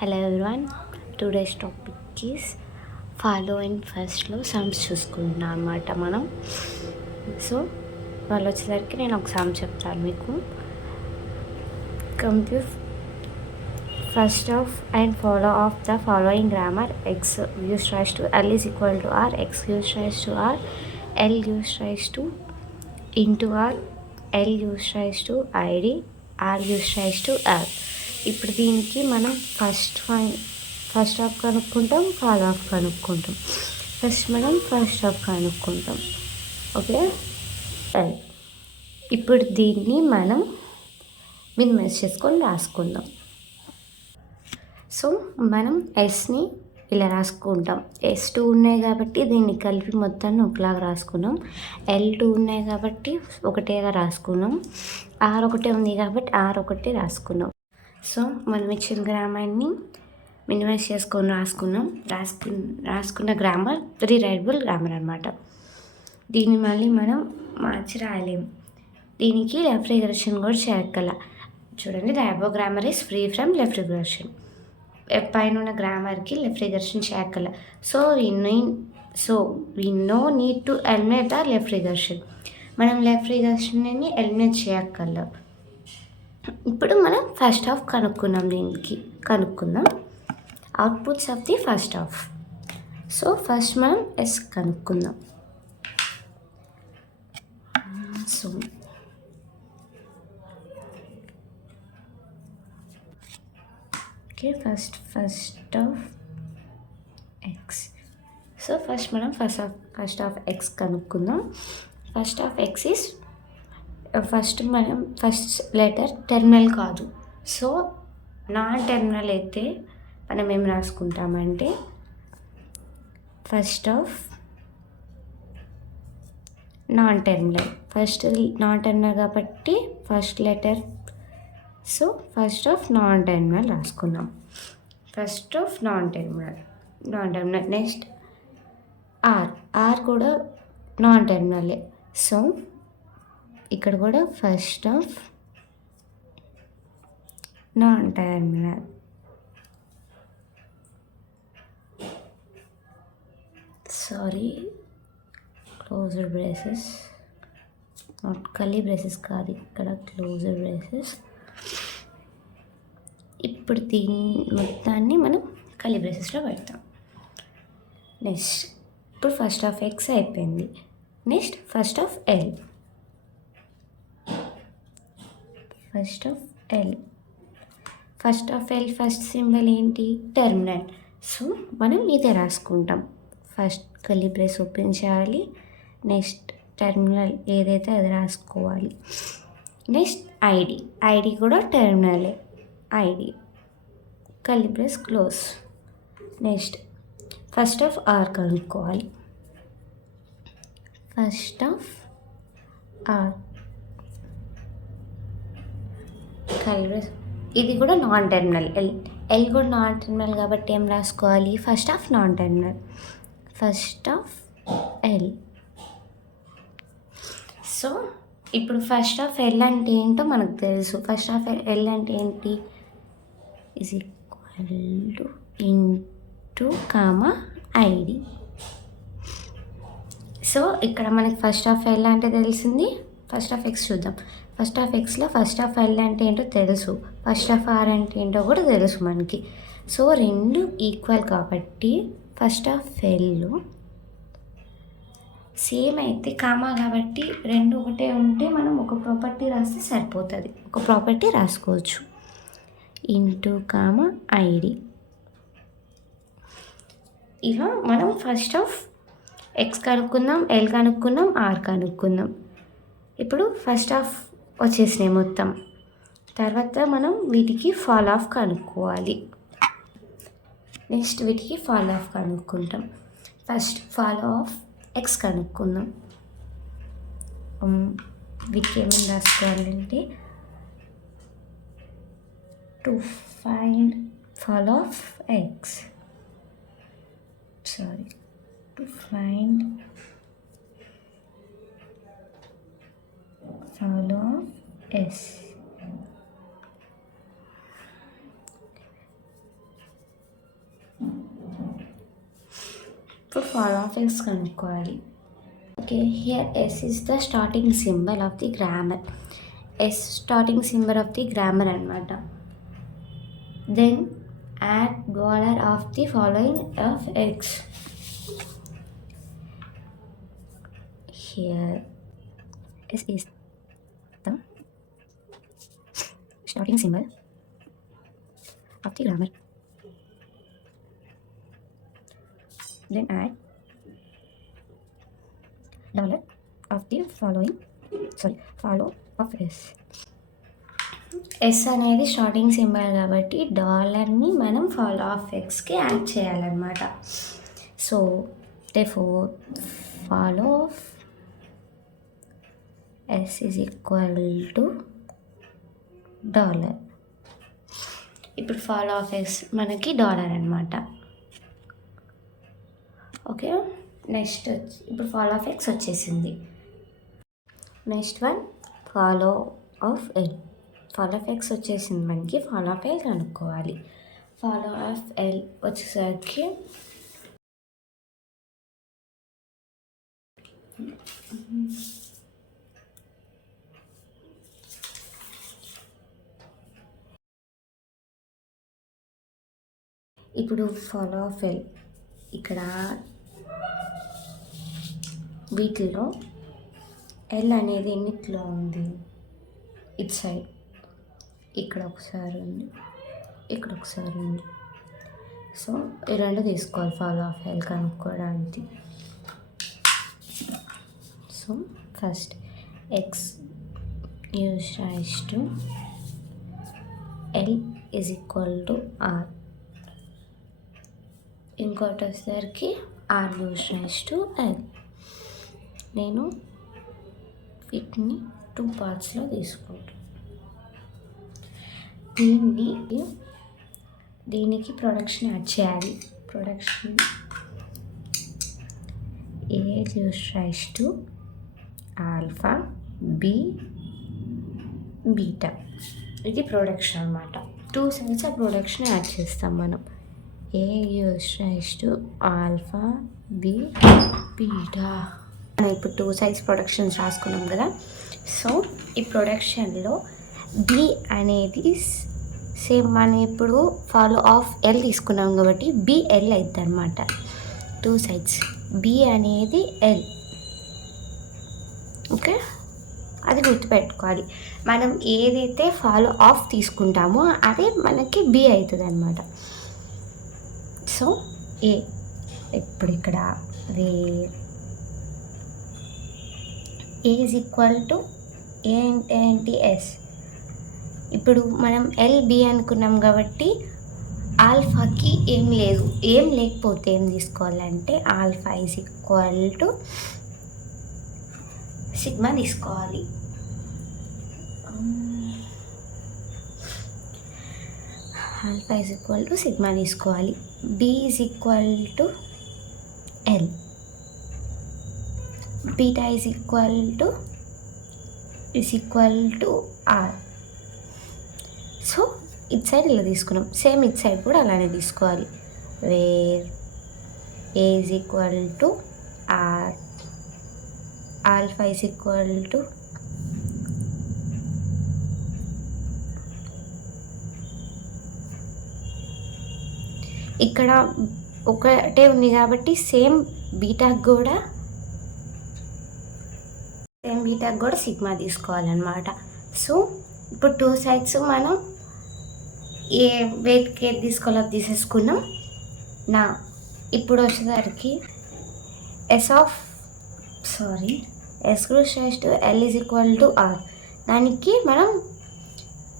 Hello everyone, today's topic is follow and ఫస్ట్లో sums చూసుకుంటున్నాం అనమాట మనం. సో వాళ్ళు వచ్చేసరికి నేను ఒక సమ్ చెప్తాను మీకు. Compute first of and follow of the following grammar. X uses rise to L is equal to R, X uses rise to R, L uses rise to into R, L uses rise to ID, R uses rise to R. ఇప్పుడు దీనికి మనం first half కనుక్కుంటాం, follow of కనుక్కుంటాం. First మనం first half కనుక్కుంటాం. Okay, ఇప్పుడు దీన్ని మనం మినిమైజ్ చేసుకొని రాసుకుందాం. సో మనం ఎస్ని ఇలా రాసుకుంటాం. ఎస్ 2 ఉన్నాయి కాబట్టి దీన్ని కలిపి మొత్తాన్ని ఒకలాగా రాసుకున్నాం. ఎల్ 2 ఉన్నాయి కాబట్టి ఒకటేగా రాసుకున్నాం. ఆర్ ఒకటే ఉంది కాబట్టి ఆర్ ఒకటే రాసుకున్నాం. సో మనం ఇచ్చిన గ్రామర్ని మినిమైజ్ చేసుకొని రాసుకున్న గ్రామర్ రీరైటబుల్ గ్రామర్ అనమాట. దీన్ని మళ్ళీ మనం మార్చి రాయలేము. దీనికి లెఫ్ట్ రిగ్రెషన్ కూడా చేయగల. చూడండి, the above grammar is free from left regression. పైన ఉన్న గ్రామర్కి లెఫ్ట్ రిగ్రెషన్ చేయగల. So we no need to eliminate the left regression. మనం లెఫ్ట్ రిగ్రెషన్ని ఎలిమినేట్ చేయగలం. ఇప్పుడు మనం ఫస్ట్ హాఫ్ కనుక్కుందాం. దీనికి కనుక్కుందాం outputs of the first of. So first మనం ఎస్ కనుక్కుందాం. So okay, first of X. So first మనం ఫస్ట్ ఆఫ్ ఎక్స్ కనుక్కుందాం. First of X is first letter terminal కాదు. సో నాన్ టెర్మినల్ అయితే మనం ఏం రాసుకుంటామంటే first of non terminal. First non terminal కాబట్టి first letter. So first of non terminal రాసుకున్నాం. First of non terminal. Next R కూడా నాన్ టెర్మినలే. సో ఇక్కడ కూడా first of non terminal. Closure braces, not curly braces కాదు, ఇక్కడ క్లోజర్ బ్రేసెస్. ఇప్పుడు దీని మొత్తాన్ని మనం కర్లీ బ్రేసెస్లో పెడతాం. నెక్స్ట్ ఇప్పుడు ఫస్ట్ ఆఫ్ ఎక్స్ అయిపోయింది. Next first of L. First symbol ఏంటి? టెర్మినల్. సో మనం ఇదే రాసుకుంటాం. ఫస్ట్ కర్లీ బ్రేస్ ఓపెన్ చేయాలి. నెక్స్ట్ టెర్మినల్ ఏదైతే అది రాసుకోవాలి. నెక్స్ట్ ఐడి కూడా టెర్మినలే. ID curly brace close. Next first of R కనుక్కోవాలి. First of R curly brace. ఇది కూడా నాన్ టెర్మినల్. ఎల్ కూడా నాన్ టెర్మినల్ కాబట్టి ఏం రాసుకోవాలి? First of non terminal. First of L. So ఇప్పుడు ఫస్ట్ ఆఫ్ ఎల్ అంటే ఏంటో మనకు తెలుసు. ఫస్ట్ ఆఫ్ ఎల్ అంటే ఏంటి? Is equal to into comma ID. So ఇక్కడ మనకి ఫస్ట్ ఆఫ్ ఎల్ అంటే తెలిసింది. ఫస్ట్ ఆఫ్ ఎక్స్ చూద్దాం. ఫస్ట్ ఆఫ్ ఎక్స్లో ఫస్ట్ ఆఫ్ ఎల్ అంటే ఏంటో తెలుసు, ఫస్ట్ ఆఫ్ ఆర్ అంటే ఏంటో కూడా తెలుసు మనకి. సో రెండు ఈక్వల్ కాబట్టి ఫస్ట్ ఆఫ్ ఎల్లో సేమ్ అయితే కామా కాబట్టి రెండు ఒకటే ఉంటే మనం ఒక ప్రాపర్టీ రాస్తే సరిపోతుంది. ఒక ప్రాపర్టీ రాసుకోవచ్చు. Into comma ID. ఇలా మనం ఫస్ట్ ఆఫ్ ఎక్స్ కనుక్కుందాం, ఎల్ కనుక్కుందాం, ఆర్ కనుక్కుందాం. ఇప్పుడు ఫస్ట్ ఆఫ్ వచ్చేసినాయి మొత్తం. తర్వాత మనం వీటికి ఫాలో ఆఫ్ కనుక్కోవాలి. నెక్స్ట్ వీటికి ఫాలో ఆఫ్ కనుక్కుంటాం. ఫస్ట్ ఫాలో ఆఫ్ ఎక్స్ కనుక్కుందాం. వీటికి ఏమేమి రాసుకోవాలంటే to find follow of X, to find follow of S. ఇప్పుడు ఫాలో ఆఫ్ ఎక్స్ కనుక్కోవాలి. Okay, here S is the starting symbol of the grammar. S starting symbol of the grammar అనమాట. Then add dollar of the following of X. Here S is the starting symbol of the grammar. Then add dollar of the follow of S. S అనేది starting symbol కాబట్టి డాలర్ని మనం follow of ఎక్స్కి add చేయాలన్నమాట. So therefore follow of S is equal to dollar. ఇప్పుడు follow of X మనకి dollar అనమాట. Okay, next ఇప్పుడు ఫాలో ఆఫ్ ఎక్స్ వచ్చేసింది. Next one follow of L. Follow of X వచ్చేసింది మనకి. ఫాలో ఆఫ్ ఎల్ కనుక్కోవాలి. ఫాలో ఆఫ్ ఎల్ వచ్చేసరికి ఇప్పుడు ఫాలో ఆఫ్ ఎల్ ఇక్కడ వీటిలో ఎల్ అనేది ఎన్నిట్లో ఉంది? ఇట్ సైడ్ ఇక్కడ ఒకసారి ఉంది, ఇక్కడ ఒకసారి ఉంది. సో ఈ రెండు తీసుకోవాలి ఫాలో ఆఫ్ ఎల్ కనుక్కోవడానికి. So first X use rise to L is equal to R. ఇంకోటి వచ్చేసరికి R use rise to L. నేను వీటిని 2 పార్ట్స్లో తీసుకుంటాను. దీనికి ప్రొడక్షన్ యాడ్ చేయాలి. Production A use rise to alpha B beta. ఇది ప్రొడక్షన్ అనమాట. 2 సైడ్స్ ఆ ప్రొడక్షన్ యాడ్ చేస్తాం మనం. A use rise to alpha B beta. ఇప్పుడు 2 సైడ్స్ ప్రొడక్షన్స్ రాసుకున్నాం కదా. సో ఈ ప్రొడక్షన్లో బి అనేది సేమ్ మనం ఇప్పుడు ఫాలో ఆఫ్ ఎల్ తీసుకున్నాం కాబట్టి బిఎల్ అవుతుంది అనమాట. 2 సైడ్స్ బి అనేది ఎల్. ఓకే, అది గుర్తుపెట్టుకోవాలి. మనం ఏదైతే ఫాలో ఆఫ్ తీసుకుంటామో అదే మనకి బి అవుతుంది అనమాట. సో ఏ ఇప్పుడు ఇక్కడ where A is equal to A అంటే ఏంటి? ఎస్. ఇప్పుడు మనం ఎల్బి అనుకున్నాం కాబట్టి ఆల్ఫాకి ఏం లేదు. ఏం లేకపోతే ఏం తీసుకోవాలంటే alpha is equal to sigma తీసుకోవాలి. Alpha is equal to sigma తీసుకోవాలి. B is equal to L. Beta is equal to R. So it side ఇలా తీసుకున్నాం. సేమ్ ఇట్ సైడ్ కూడా అలానే తీసుకోవాలి. Where A is equal to R, alpha is equal to ఇక్కడ ఒకటే ఉంది కాబట్టి సేమ్ బీటాకు కూడా సిగ్మా తీసుకోవాలన్నమాట. సో ఇప్పుడు 2 సైడ్స్ మనం ఏ వెయిట్కి ఏది తీసుకోవాలో తీసేసుకున్నాం. నా ఇప్పుడు వచ్చేసరికి S use rise to L is equal to R. దానికి మనం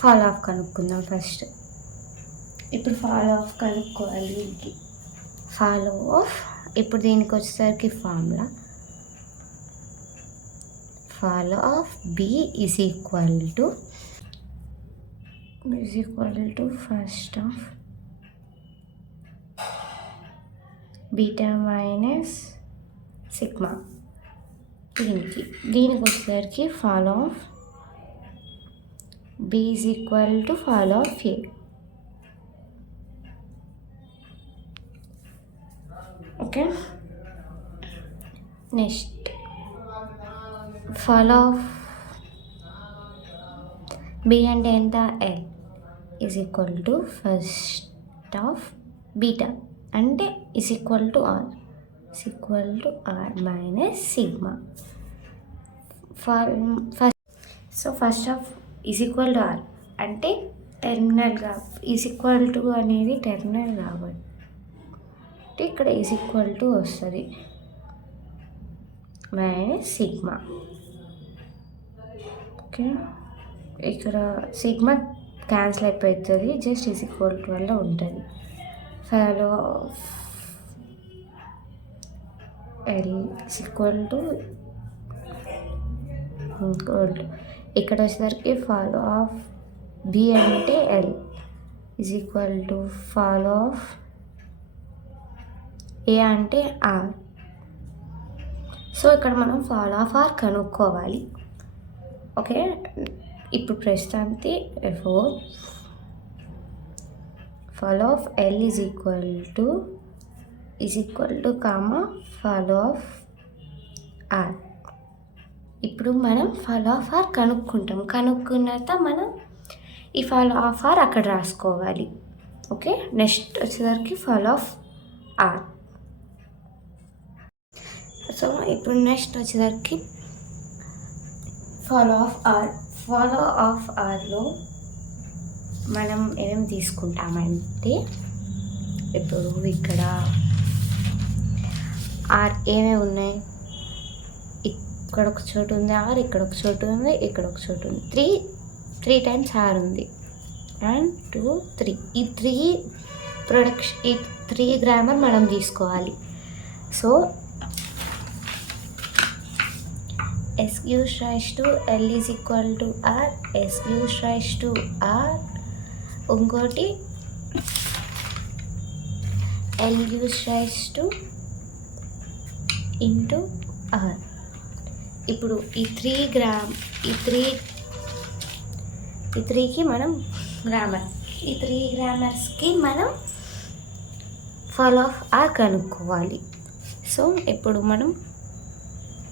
ఫాలో ఆఫ్ కనుక్కుందాం ఫస్ట్. ఇప్పుడు ఫాలో ఆఫ్ కనుక్కోవాలి. ఫాలో ఆఫ్ ఇప్పుడు దీనికి వచ్చేసరికి formula follow of B is equal to first of beta minus sigma. దీనికి వచ్చేసరికి follow of B is equal to follow of A. Okay, next follow of B అంటే ఎంత L is equal to first of beta అంటే is equal to are minus sigma. First of is equal to R అంటే టెర్మినల్గా is equal to అనేది terminal కాబట్టి ఇక్కడ is equal to వస్తుంది minus sigma. Okay, ఇక్కడ సిగ్మా క్యాన్సిల్ అయిపోతుంది, just is equal to వల్ల ఉంటుంది. Follow L is equal to ఇక్కడ వచ్చేసరికి ఫాలో ఆఫ్ బి అంటే L is equal to follow of A అంటే ఆర్. సో ఇక్కడ మనం ఫాలో ఆఫ్ ఆర్ కనుక్కోవాలి. ఓకే, ఇప్పుడు ప్రస్తుతానికి follow of L is equal to comma follow of R. ఇప్పుడు మనం ఫాలో ఆఫ్ ఆర్ కనుక్కున్న తర్వాత మనం ఈ ఫాలో ఆఫ్ ఆర్ అక్కడ రాసుకోవాలి. ఓకే, నెక్స్ట్ వచ్చేసరికి ఫాలో ఆఫ్ ఆర్. సో ఇప్పుడు నెక్స్ట్ వచ్చేసరికి ఫాలో ఆఫ్ ఆర్లో మనం ఏమేమి తీసుకుంటామంటే ఇప్పుడు ఇక్కడ ఆర్ ఏమేమి ఉన్నాయి, ఇక్కడ ఒక చోటు ఉంది ఆర్, ఇక్కడ ఒక చోటు ఉంది, ఇక్కడ ఒక చోటు ఉంది. త్రీ టైమ్స్ ఆర్ ఉంది. 1 2 3 ఈ త్రీ గ్రామర్ మనం తీసుకోవాలి. So S gives rise to L is equal to R, S gives rise to R, ఇంకోటి L gives rise to into R. ఇప్పుడు ఈ త్రీకి మనం గ్రామర్, ఈ త్రీ గ్రామర్స్కి మనం ఫాలో ఆఫ్ ఆర్ కనుక్కోవాలి. సో ఇప్పుడు మనం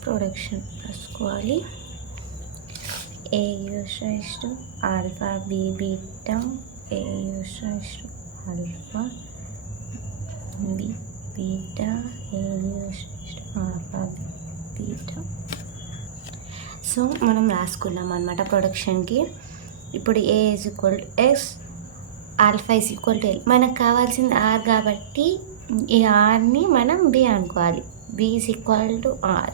ప్రొడక్షన్ రాసుకోవాలి. A uses rise to alpha, B beta, A uses rise to alpha, B beta, A uses rise to alpha, B beta. So మనం రాసుకున్నాం అనమాట ప్రొడక్షన్కి. ఇప్పుడు A is equal to S, alpha is equal to L. మనకు కావాల్సింది R కాబట్టి ఈ ఆర్ని మనం బి అనుకోవాలి. B is equal to R,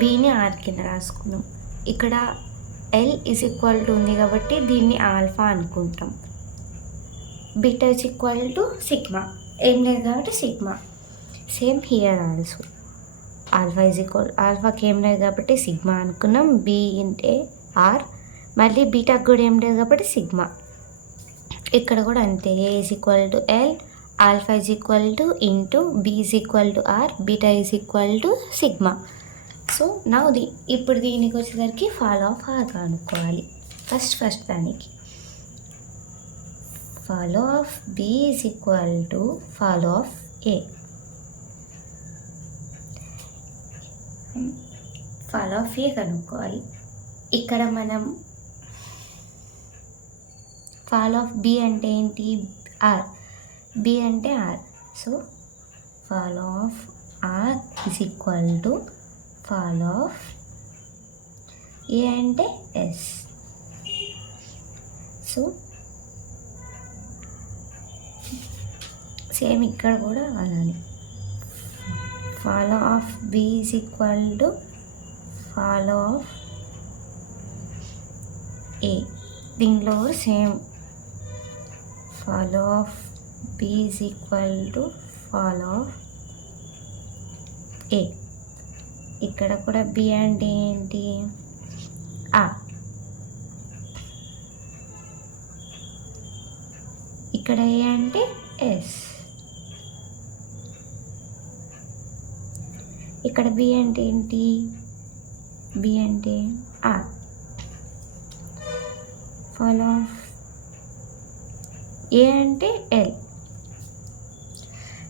బీని ఆర్ కింద రాసుకున్నాం. ఇక్కడ ఎల్ ఈజ్ ఈక్వల్ టు ఉంది కాబట్టి దీన్ని ఆల్ఫా అనుకుంటాం. Beta is equal to sigma, ఏం లేదు కాబట్టి సిగ్మా. సేమ్ హియర్ ఆల్సో ఆల్ఫాకి ఏం లేదు కాబట్టి సిగ్మా అనుకున్నాం. బి అంటే ఆర్, మళ్ళీ బీటాకి కూడా ఏం లేదు కాబట్టి సిగ్మా. ఇక్కడ కూడా అంతే, A is equal to L, alpha is equal to into B is equal to R, beta is equal to sigma. So నా ఇప్పుడు దీనికి వచ్చేసరికి ఫాలో ఆఫ్ ఆర్ కనుక్కోవాలి. ఫస్ట్ దానికి follow of B is equal to follow of A. Follow of A కనుక్కోవాలి. ఇక్కడ మనం follow of B అంటే ఏంటి, ఆర్, బి అంటే R. So follow of R is equal to follow of A అంటే yes. So same ఇక్కడ కూడా అలానే follow of B is equal to follow of A. దీనిలో same follow of B is equal to follow of A. ఇక్కడ కూడా B అంటే ఏంటి, are. ఇక్కడ ఏ అంటే ఎస్. ఇక్కడ బి అంటే ఏంటి, బి అంటే ఆర్. ఫాలో ఆఫ్ ఏ అంటే ఎల్.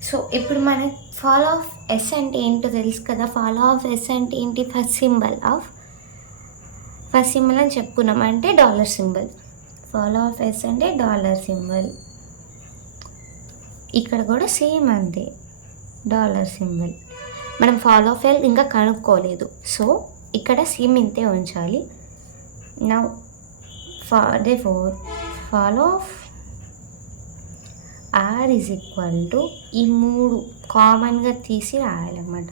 సో ఇప్పుడు మనకి ఫాలో ఆఫ్ ఎస్ అంటే ఏంటో తెలుసు కదా. ఫాలో ఆఫ్ ఎస్ అంటే ఏంటి? ఫస్ట్ సింబల్ అని చెప్పుకున్నాం, అంటే dollar symbol. Follow of S అంటే డాలర్ సింబల్. ఇక్కడ కూడా సేమ్ అంతే, డాలర్ సింబల్. మనం ఫాలో ఆఫ్ ఎల్ ఇంకా కనుక్కోలేదు, సో ఇక్కడ సేమ్ ఇంతే ఉంచాలి. Now therefore follow of R is equal to ఈ 3 కామన్గా తీసి రాయాలన్నమాట.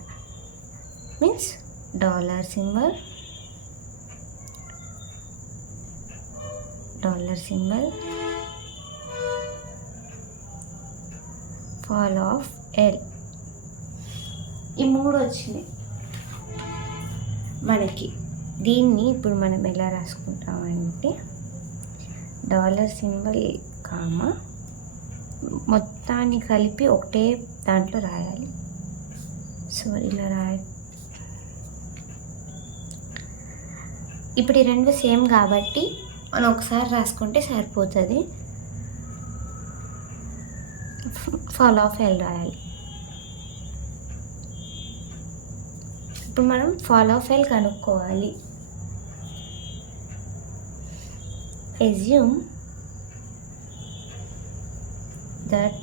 Means dollar symbol follow of L, ఈ 3 వచ్చినాయి మనకి. దీన్ని ఇప్పుడు మనం ఎలా రాసుకుంటామంటే డాలర్ సింబల్ కామా మొత్తాన్ని కలిపి ఒకటే దాంట్లో రాయాలి. సో ఇలా ఇప్పుడు ఈ 2 సేమ్ కాబట్టి మనం ఒకసారి రాసుకుంటే సరిపోతుంది. ఫాలో ఆఫ్ ఎల్ రాయాలి. ఇప్పుడు మనం ఫాలో ఆఫ్ ఎల్ కనుక్కోవాలి. assume that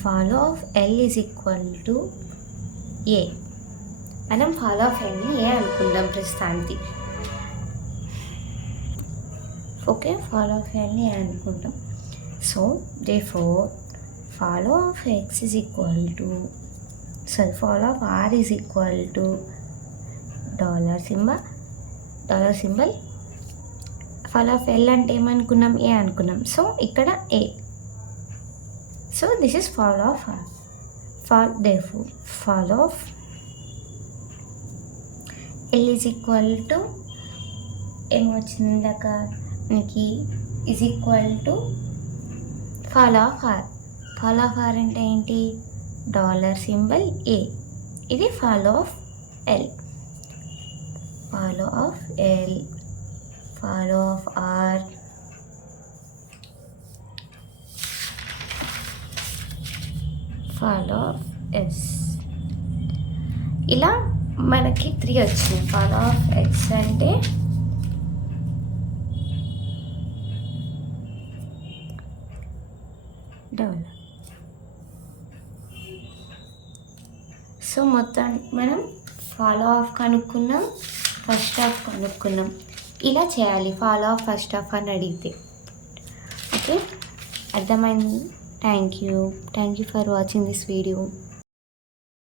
follow of L is equal to A. మనం ఫాలో ఆఫ్ ఎల్ని ఏ అనుకుందాం ప్రస్తుతానికి. ఓకే, ఫాలో ఆఫ్ ఎల్ని ఏ అనుకుంటాం. So therefore follow of X is equal to follow of R is equal to dollar symbol. Follow of L అంటే ఏమనుకున్నాం? A అనుకున్నాం. So ఇక్కడ A. So this is follow of R. therefore follow of L is equal to ఏమొచ్చింది ఇందాక మనకి, is equal to follow of R. Follow of R అంటే ఏంటి? Dollar symbol A. ఇది follow of L. Follow of L, follow of R, follow of S. ఇలా మనకి 3 వచ్చినాయి. Follow of X అంటే డాలర్. సో మొత్తం మనం ఫాలో ఆఫ్ కనుక్కున్నాం, ఫస్ట్ హాఫ్ కనుక్కున్నాం. ఇలా చేయాలి ఫాలో ఆఫ్ ఫస్ట్ హాఫ్ అని అడిగితే. ఓకే, అర్థమైంది. Thank you for watching this video.